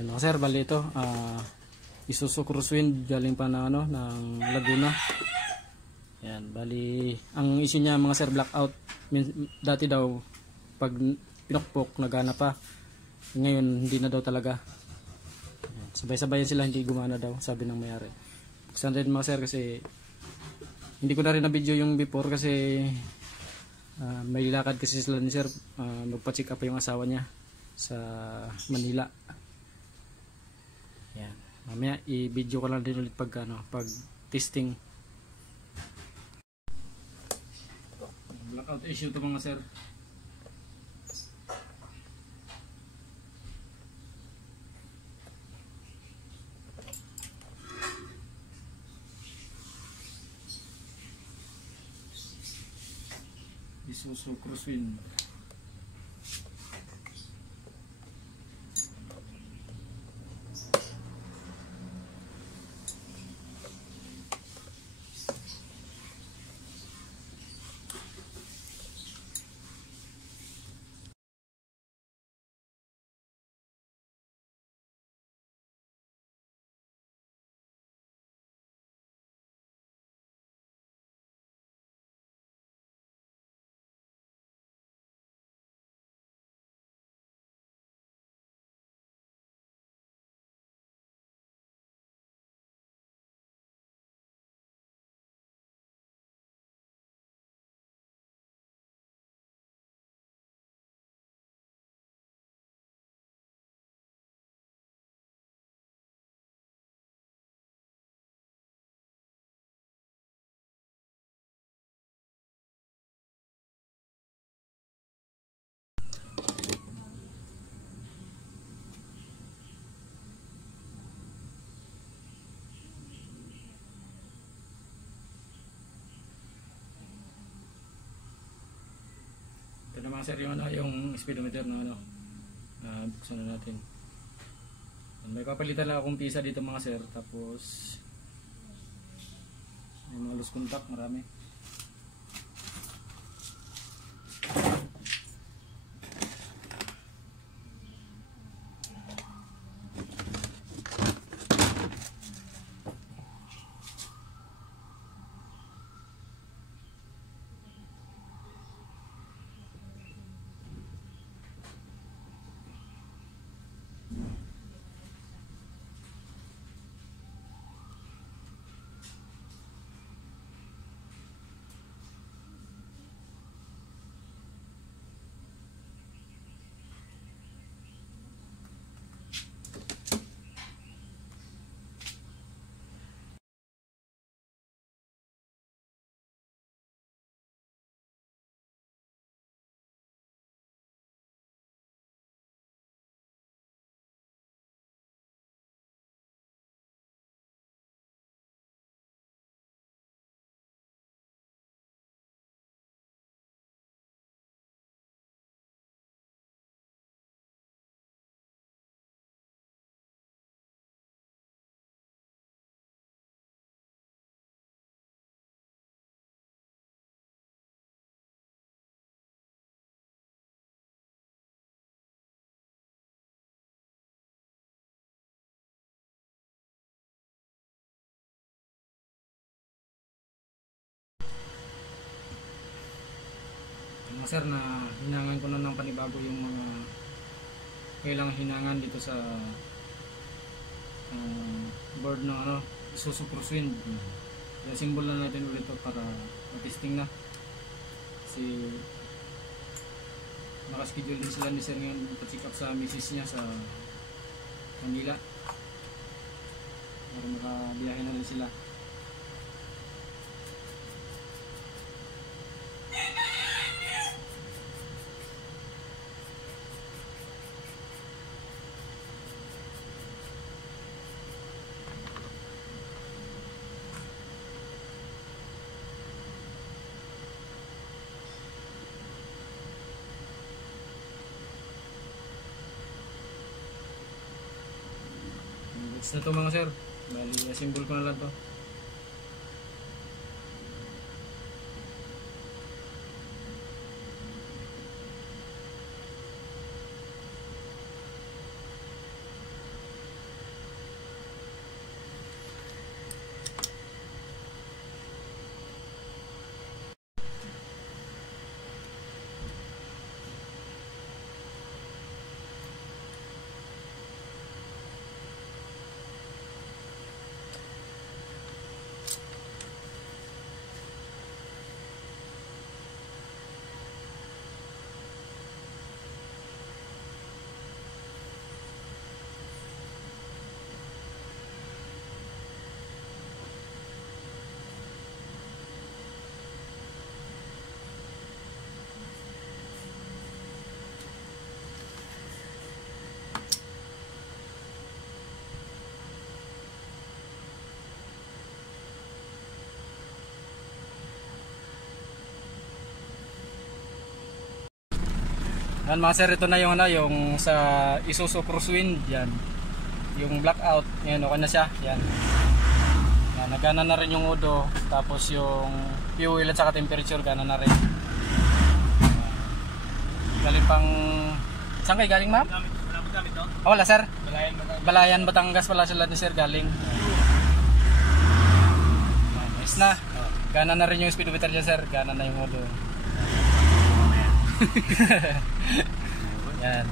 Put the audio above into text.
Yan mga sir, bali ito Isuzu Crosswind galing pa ng, ng Laguna. Yan, bali ang issue niya mga sir, blackout. Dati daw pag pinokpok nagana pa, ngayon hindi na daw talaga. Sabay-sabayan sila, hindi gumana daw, sabi ng may-ari. Buksan rin mga sir kasi hindi ko na rin na video yung before kasi may lakad kasi sila ni sir, magpa-check up yung asawa niya sa Manila. Yan, mamaya i-video ko lang din ulit pag pag testing. Blackout issue to mga sir. Isuzu Crosswind. Ito na mga sir yung speedometer na buksan na natin. May papalitan lang akong pisa dito mga sir, tapos may mga loose contact, marami. Mga sir, na hinangan ko na ng panibago yung mga kailangan hinangan dito sa board ng Isuzu Crosswind. Yung symbol na natin ulit ito para matesting na kasi nakaschedule din sila ni sir ngayon pa-check up sa misis niya sa Manila para makabiyahe na rin sila. Next na to mga sir, bali symbol ko na lang to. Yan mga sir, ito na yung ano, yung sa Isuzu Crosswind, yan. Yung blackout, ngayon okay na siya, yan. Yan, nagana na rin yung udo, tapos yung fuel at saka temperature gana na rin. Galing pang, saan kayo galing ma'am? Gamit no? Oh, wala sir. Balayan mo. Balayan, Batangas pala sila ni sir galing. Nice na. Gana na rin yung speedometer niya sir, gana na yung udo. Yan.